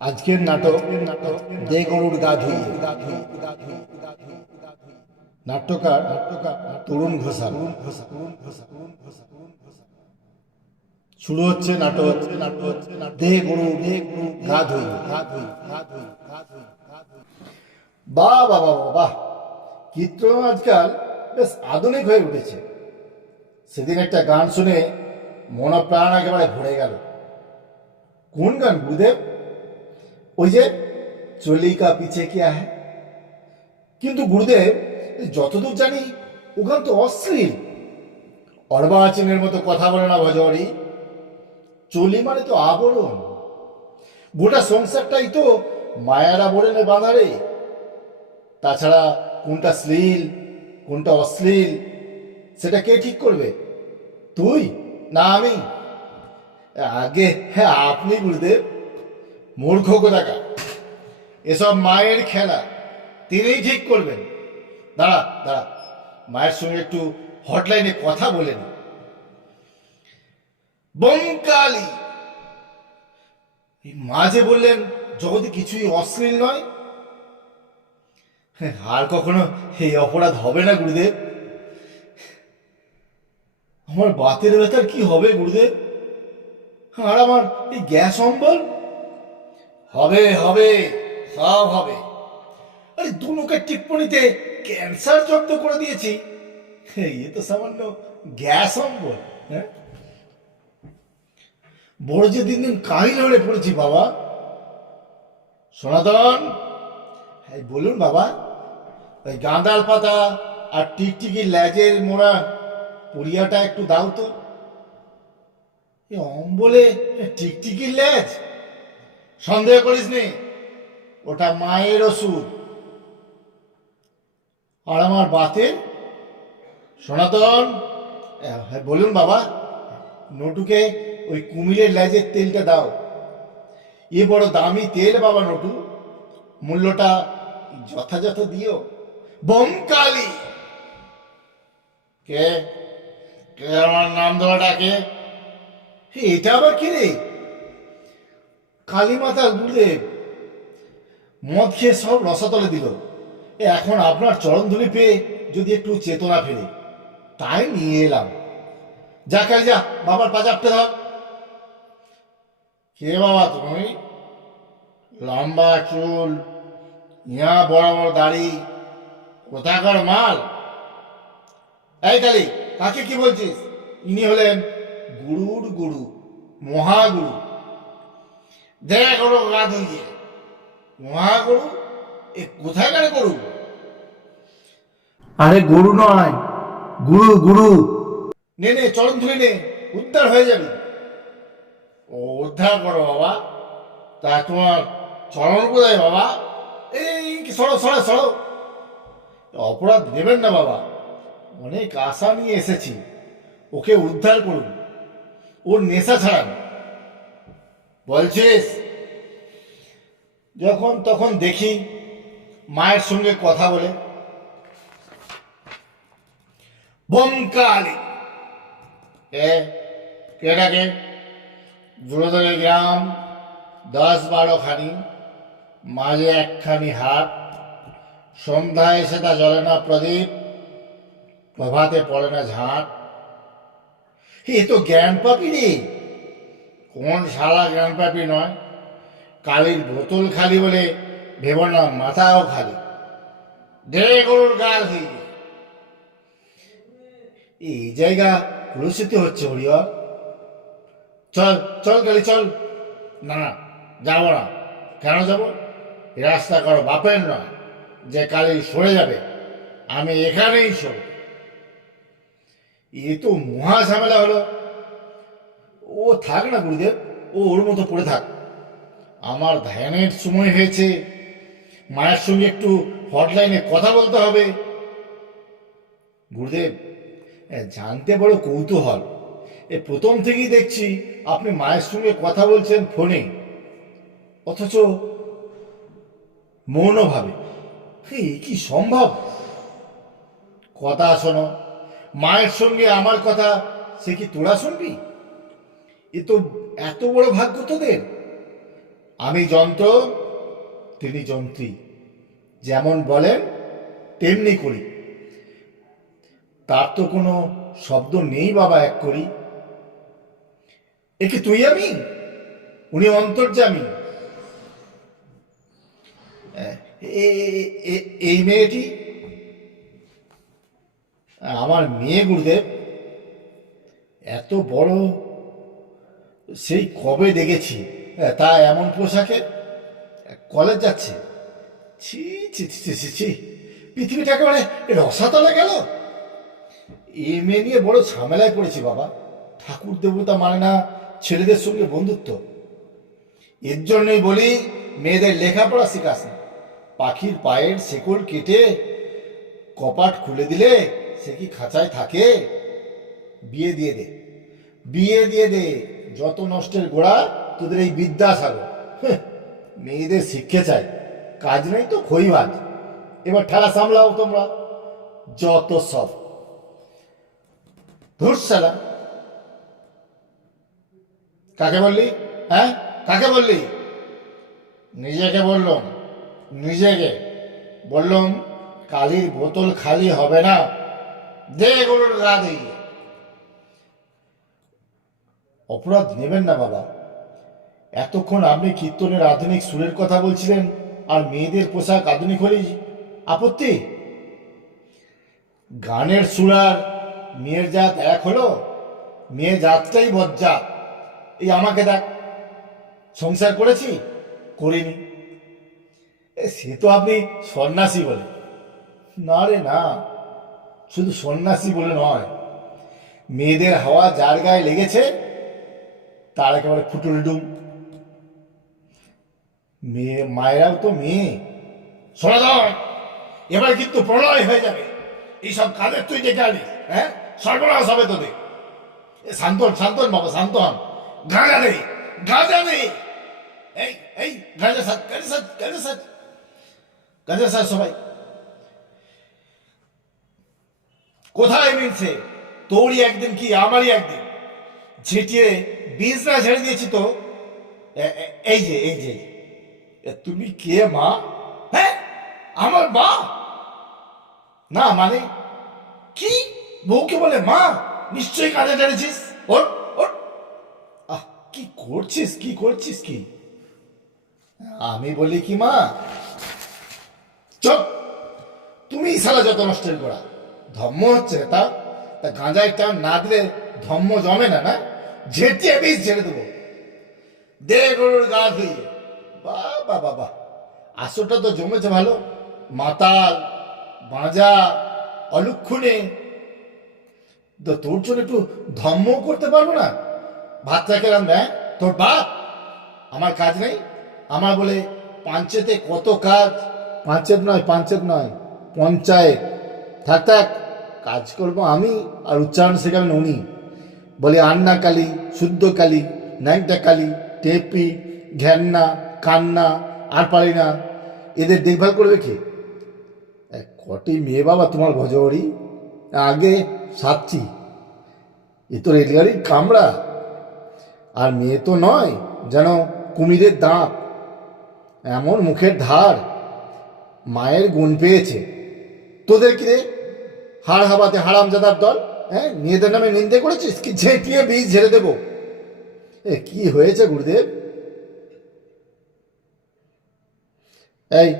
আজকের নাটক দে গরুর গা ধুই। নাট্যকার তরুণ ঘোষাল। শুরু হচ্ছে নাটক দে গরু গা ধুই। বাহ বাহ বাহ বাহ, চিত্রণ আজকাল বেশ আধুনিক হয়ে উঠেছে। সেদিন একটা গান শুনে মন প্রাণ একেবারে ভরে গেল। কোন গান গুরুদেব? ওই যে চলি কা পিছে কিয়া হ্যায়। কিন্তু গুরুদেব, যতদূর জানি ও গান তো অশ্লীল। অর্বাচীনের মতো কথা বলে না ভজহরি। চলি মানে তো আবরণ। গোটা সংসারটাই তো মায়ার আবরণে বাঁধা রে। তাছাড়া কোনটা শ্লীল কোনটা অশ্লীল সেটা কে ঠিক করবে? তুই না আমি? আগে হ্যাঁ আপনি গুরুদেব। মূর্খ কোথাকা, এসব মায়ের খেলা। তিনিই ঠিক করবেন। দাঁড়া দাঁড়া, মায়ের সঙ্গে একটু হটলাইনে কথা বলেন। বঙ্কালি, এই মা যে বললেন জগতে কিছুই অশ্লীল নয়। আর কখনো এই অপরাধ হবে না গুরুদেব। আমার বাতের ব্যথার কি হবে গুরুদেব? আর আমার এই গ্যাস অম্বল? হবে হবে, সব হবে। আরে দুনুকের টিপ্পনিতে ক্যান্সার জব্দ করে দিয়েছি। এ তো সামান্য গ্যাস অম্বল। হ্যাঁ, বড় যে দিন দিন কাহিল হয়ে পড়েছি বাবা। সনাতন, হ্যাঁ বলুন বাবা। ওই গাঁদাল পাতা আর টিকটিকি লেজের মোড়া পুরিয়াটা একটু দাও তো। এ অম্বলে টিকটিকির লেজ? সন্দেহ করিস নি, ওটা মায়ের ওষুধ। আর আমার বাতের? সনাতন, হ্যাঁ বলুন বাবা। নটুকে ওই কুমিরের লেজের তেলটা দাও। এ বড় দামি তেল বাবা নটু, মূল্যটা যথাযথ দিও। বঙ্কালি, কে কে আমার নাম ধরাটা কে? এটা আবার কি রে? কালীমাতা গুরুদেব মদ খেয়ে সব রসাতলে দিল। এখন আপনার চরণধুলি পেয়ে যদি একটু চেতনা ফেরে, তাই নিয়ে এলাম। যা কাল যা, বাবার পা চাপতে ধর। কে বাবা তুমি? লম্বা চুল, ইয়া বড় বড় দাড়ি, কোথাকার মাল? এই কালী, কাকে কি বলছিস? ইনি হলেন গুরুর গুরু, মহাগুরু। দেখ ওর গা ধুইয়ে। মহাগুরু? এ কোথাকার গরু? আরে গরু নয়, গুরু গুরু। নে নে চরণ ধুয়ে নে, উদ্ধার হয়ে যাবে। ও উদ্ধার করো বাবা? তা তোমার চরণ কোথায় বাবা? এই সরো সরো সরো। অপরাধ নেবেন না বাবা, অনেক আশা নিয়ে এসেছি। ওকে উদ্ধার করুন, ওর নেশা ছাড়ান। বলছিস? যখন তখন দেখি মায়ের সঙ্গে কথা বলে। বঙ্কালি, কে কেটাকে? দ্রুতকে গ্রাম 10-12 খানি, মাঝে একখানি হাট। সন্ধ্যায় এসে তা জ্বলে না প্রদীপ, প্রভাতে পড়ে না ঝাঁট। এ তো জ্ঞান পাপি রে। কোন শালা জ্ঞান পাপি নয়? কালির বোতল খালি বলে ভেব না মাথাও খালি। দে গরুর গাল হয়ে এই জায়গা কলুষিত হচ্ছে হরিহর। চল চল কালি চল। না না, যাবো না। কেন যাব? এ রাস্তা কারো বাপের নয় যে কালি সরে যাবে। আমি এখানেই সর। এ তো মহা ঝামেলা হলো। ও থাক না গুরুদেব, ও ওর মতো পড়ে থাক। আমার ধ্যানের সময় হয়েছে, মায়ের সঙ্গে একটু হটলাইনে কথা বলতে হবে। গুরুদেব, জানতে বড় কৌতূহল। প্রথম থেকেই দেখছি আপনি মায়ের সঙ্গে কথা বলছেন ফোনে, অথচ মৌনভাবে। কি সম্ভব? কথা শোনো, মায়ের সঙ্গে আমার কথা সে কি তোরা শুনবি? এ তো এত বড় ভাগ্য তোদের। আমি যন্ত্র, তিনি যন্ত্রী, যেমন বলেন তেমনি করি। তার তো কোনো শব্দ নেই বাবা এক করি। একে তুই আমি, উনি অন্তর্যামী। এই মেয়েটি আমার মেয়ে গুরুদেব। এত বড় সেই কবে দেখেছি, তা এমন পোশাকে কলেজ যাচ্ছে। ছি ছি ছি ছি ছি, পৃথিবীটা একেবারে রসাতলে গেল। এ মেয়ে নিয়ে বড় ঝামেলায় পড়েছি বাবা। ঠাকুর দেবতা মানে না ছেলেদের সঙ্গে বন্ধুত্ব। এর জন্যই বলি মেয়েদের লেখাপড়া শেখাস না। পাখির পায়ের শেকল কেটে কপাট খুলে দিলে সে কি খাঁচায় থাকে? বিয়ে দিয়ে দে, বিয়ে দিয়ে দে। যত নষ্টের গোড়া তোদের এই বিদ্যাসাগর। মেয়েদের শিক্ষা চাই, কাজ নেই তো খইবাজ। এবার ঠেলা সামলাও তোমরা, যত সব। ধুর শালা। কাকে বললি? হ্যাঁ, কাকে বললি? নিজেকে বললাম, নিজেকে বললাম। কালির বোতল খালি হবে না, দে গরুর গা দিয়ে। অপরাধ নেবেন না বাবা। এতক্ষণ আপনি কীর্তনের আধুনিক সুরের কথা বলছিলেন, আর মেয়েদের পোশাক আধুনিক হলেই আপত্তি। গানের সুর আর মেয়ের জাত এক হলো? মেয়ে জাতটাই বজ্জাত। এই আমাকে দেখ, সংসার করেছি, করিনি। সে তো আপনি সন্ন্যাসী বলে। না রে না, শুধু সন্ন্যাসী বলে নয়, মেয়েদের হাওয়া যার গায়ে লেগেছে তার একেবারে ফুটুল ডুম। মেয়ে মায়েরাও তো মেয়ে। শোনা দাও, এবার কিন্তু প্রলয় হয়ে যাবে। এইসব কাজের তুই ডেকে আনিস, হ্যাঁ? সর্বনাশ হবে তোদের। শান্তন শান্তন বাবা, শান্তন। গাঁজা নেই, গাঁজা নেই। এই এই গাঁজা সাজ, গাঁজা সাজ, গাঁজা সাজ, গাঁজা সাজ সবাই। কোথায় মিলছে? তোরই একদিন কি আমারই একদিন। ঝেঁটিয়ে বীজ না ঝেড়ে দিয়েছি তো। এই যে এই যে, তুমি কে মা? হ্যাঁ, আমার মা? না মানে কি? বউকে বলে মা? নিশ্চয়ই কাজে টেনেছিস। ওর ওর আহ, কি করছিস, কি করছিস কি? আমি বলি কি মা? চল, তুমি সালা যত নষ্টের গোড়া। ধম্ম হচ্ছে তা গাঁজায় টান না দিলে ধম্ম জমে না। না, ঝেঁটিয়ে বীজ ছেড়ে দেবো, দে গরুর গা ধুইয়ে। বাবা বাবা, আসরটা তো জমেছে ভালো। মাতাল, বাঁজা, অলুক্ষণে। তো তোর জন্য একটু ধম্ম করতে পারবো না? ভাতটা কেরাম দেয় তোর বাপ। আমার কাজ নেই? আমার বলে পাঞ্চেতে কত কাজ। পাঞ্চেত নয়, পাঞ্চেত নয়, পঞ্চায়েত। থাক থাক, কাজ করবো আমি, আর উচ্চারণ শেখাবেন উনি। বলে আন্না কালী, শুদ্ধ কালী, ন্যাংটা কালী, টেপি, ঘ্যান্না, কান্না, আর পারি না। এদের দেখভাল করবে কে? কটি মেয়ে বাবা তোমার ভজহরি, আগে সাচ্ছি। এ তো রেলগাড়ির কামড়া। আর মেয়ে তো নয় যেন কুমিরের দাঁত, এমন মুখের ধার। মায়ের গুণ পেয়েছে। তোদের কি রে, হাড় হাবাতে হারামজাদার দল? হ্যাঁ, মেয়েদের নামে নিন্দে করেছিস কি? ঝেঁটিয়ে বীজ ঝেড়ে দেবো। কি হয়েছে গুরুদেব? এই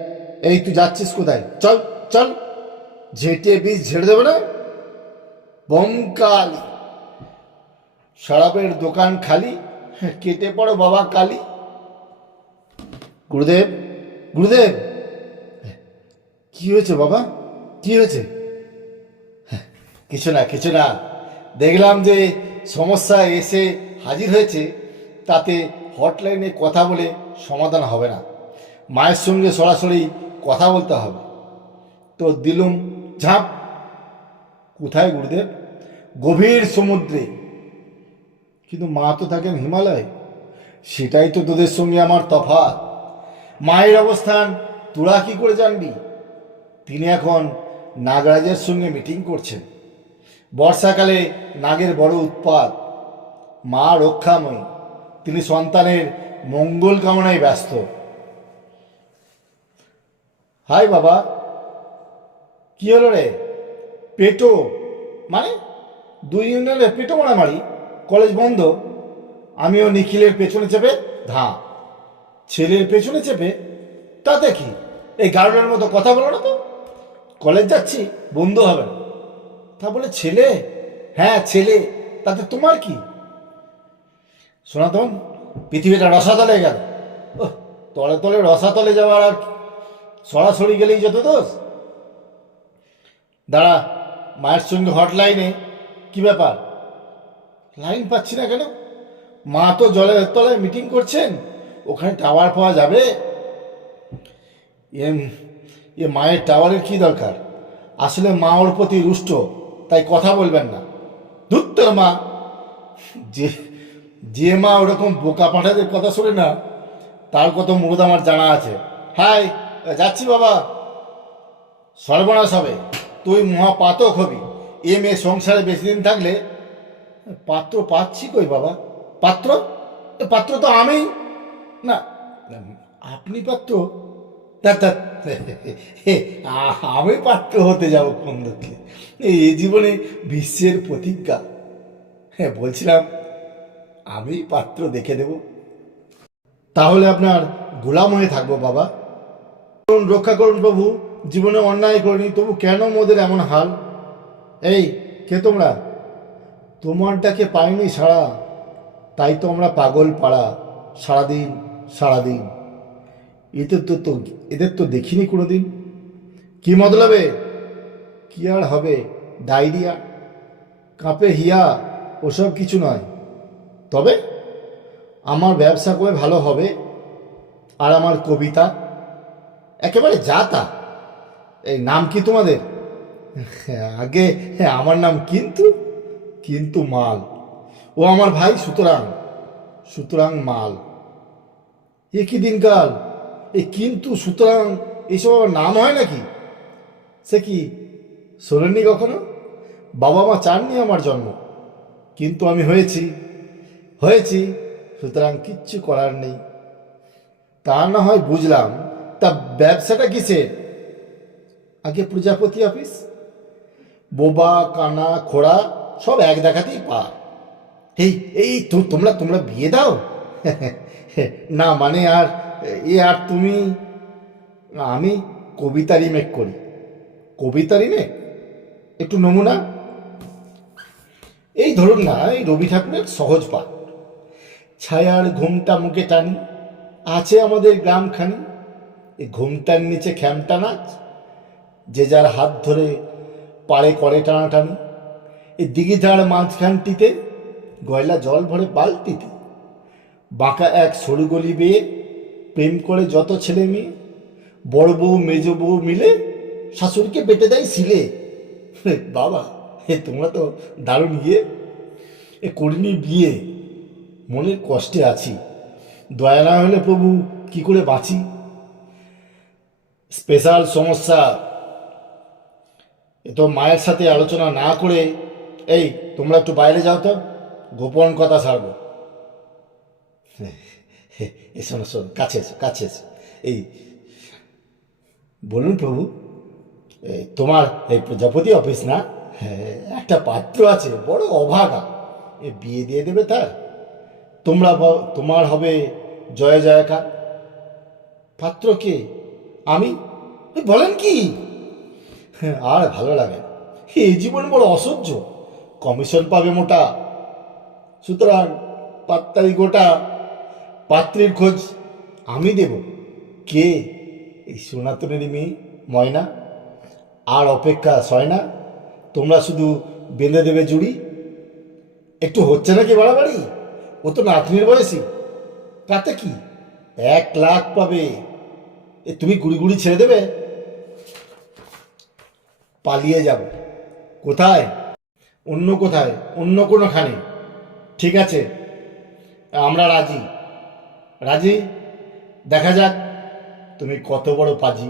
এই তুই যাচ্ছিস কোথায়? চল চল, ঝেঁটিয়ে বীজ ঝেড়ে দেবো না? বঙ্কাল, শরাবের দোকান খালি, কেটে পড়ো বাবা কালী। গুরুদেব, গুরুদেব, কি হয়েছে বাবা, কি হয়েছে? কিছু না, কিছু না। দেখলাম যে সমস্যা এসে হাজির হয়েছে, তাতে হটলাইনে কথা বলে সমাধান হবে না, মায়ের সঙ্গে সরাসরি কথা বলতে হবে। তো দিলুম ঝাঁপ। কোথায় গুরুদেব? গভীর সমুদ্রে। কিন্তু মা তো থাকেন হিমালয়। সেটাই তো তোদের সঙ্গে আমার তফাৎ। মায়ের অবস্থান তোরা কি করে জানবি? তিনি এখন নাগরাজের সঙ্গে মিটিং করছেন। বর্ষাকালে নাগের বড় উৎপাত। মা রক্ষাময়ী, তিনি সন্তানের মঙ্গল কামনায় ব্যস্ত। হাই বাবা, কি হলো রে? পেটো মানে 2 ইউনিয়নের পেটো মারামারি, কলেজ বন্ধ, আমিও নিখিলের পেছনে চেপে ধাঁ। ছেলের পেছনে চেপে তাতে কি? এই গার্ডের মতো কথা বলো না তো। কলেজ যাচ্ছি, বন্ধু হবে না। তা বলে ছেলে? হ্যাঁ ছেলে, তাতে তোমার কি? সনাতন, পৃথিবীটা রসাতলে গেল। ওহ, তলে তলে রসাতলে যাওয়ার আর সরাসরি গেলেই যত দোষ। দাঁড়া, মায়ের সঙ্গে হটলাইনে। কি ব্যাপার? লাইন পাচ্ছি না কেন? মা তো জলের তলায় মিটিং করছেন, ওখানে টাওয়ার পাওয়া যাবে? এ মায়ের টাওয়ারের কি দরকার? আসলে মা ওর প্রতি রুষ্ট, তাই কথা বলবেন না। ধুত্তর মা, যে যে মা ওরকম বোকা পাঠাদের কথা শোনে না, তার কত মুরদ আমার জানা আছে। হাই, যাচ্ছি বাবা। সর্বনাশ হবে, তুই মহাপাতক হবি। মেয়ে সংসারে বেশি দিন থাকলে। পাত্র পাচ্ছি কই বাবা? পাত্র? পাত্র তো আমি না। আপনি পাত্র? আমি পাত্র হতে যাব কোন দুঃখে? এই জীবনে বিশ্বের প্রতিজ্ঞা। হ্যাঁ, বলছিলাম আমি পাত্র দেখে দেব, তাহলে আপনার গোলাম হয়ে থাকবো বাবা। রক্ষা করুন প্রভু, জীবনে অন্যায় করিনি, তবু কেন মোদের এমন হাল? এই কে তোমরা? তোমারটাকে পাইনি সারা, তাই তো আমরা পাগল পাড়া। সারাদিন সারাদিন এদের তো দেখিনি কোনোদিন। কি মতলবে? কি আর হবে? ডায়রিয়া, কাঁপে হিয়া, ওসব কিছু নয়। তবে আমার ব্যবসা করে ভালো হবে, আর আমার কবিতা একেবারে যা তা। এই নাম কি তোমাদের? আগে আমার নাম কিন্তু, কিন্তু মাল। ও আমার ভাই, সুতরাং সুতরাং মাল। এ কি দিনকাল! এই কিন্তু সুতরাং এইসব আবার নাম হয় নাকি? সে কি শোনেননি কখনো? বাবা মা চাননি আমার জন্ম, কিন্তু আমি হয়েছি হয়েছি, সুতরাং কিচ্ছু করার নেই। তা না হয় বুঝলাম, তা ব্যবসাটা কিসের? আগে প্রজাপতি অফিস। বোবা কানা খোড়া সব এক দেখাতেই পা। এই এই তো তোমরা তোমরা বিয়ে দাও? না মানে আর আর তুমি? আমি কবিতা রিমেক করি। কবিতা রিমেক? একটু নমুনা। এই ধরুন না, এই রবি ঠাকুরের সহজ পাঠ। ছায়ার ঘুমটা মুখে টানি, আছে আমাদের গ্রামখানি। এই ঘুমটার নিচে খ্যামটা নাচ, যে যার হাত ধরে পাড়ে করে টানাটানি। এই দিঘিধার মাঝখানটিতে গয়লা জল ভরে বালতিতে। বাঁকা এক সরু গলি বেয়ে প্রেম করে যত ছেলে মেয়ে। বড় বউ মেজ বউ মিলে শাশুড়িকে বেটে দেয় সিলে। বাবা, তোমরা তো দারুণ ইয়ে। করিনি বিয়ে, মনের কষ্টে আছি। দয়া না হলে প্রভু কি করে বাঁচি? স্পেশাল সমস্যা। এ তো মায়ের সাথে আলোচনা না করে। এই তোমরা একটু বাইরে যাও তো, গোপন কথা সারবো। এই শোনো শোনো, কাছে এসো কাছে এসো। এই বলুন প্রভু, তোমার এই প্রজাপতি অফিস না? হ্যাঁ, একটা পাত্র আছে বড় অভাগা, বিয়ে দিয়ে দেবে তার। তোমার হবে জয় জয়কার। পাত্র কে? আমি? বলেন কি? আর ভালো লাগে না। এই জীবন বড় অসহ্য। কমিশন পাবে মোটা, সুতরাং পাত্তারি গোটা। পাত্রীর খোঁজ আমি দেব। কে? এই সনাতনেরই মেয়ে ময়না। আর অপেক্ষা সয় না, তোমরা শুধু বেঁধে দেবে জুড়ি। একটু হচ্ছে নাকি বাড়াবাড়ি? ও তো নাতনির বয়সী, তাতে কি? 1 লাখ পাবে। তুমি গুড়ি গুড়ি ছেড়ে দেবে? পালিয়ে যাব। কোথায়? অন্য কোথায়, অন্য কোনোখানে। ঠিক আছে, আমরা রাজি। রাজি, দেখা যাক তুমি কত বড় পাজি।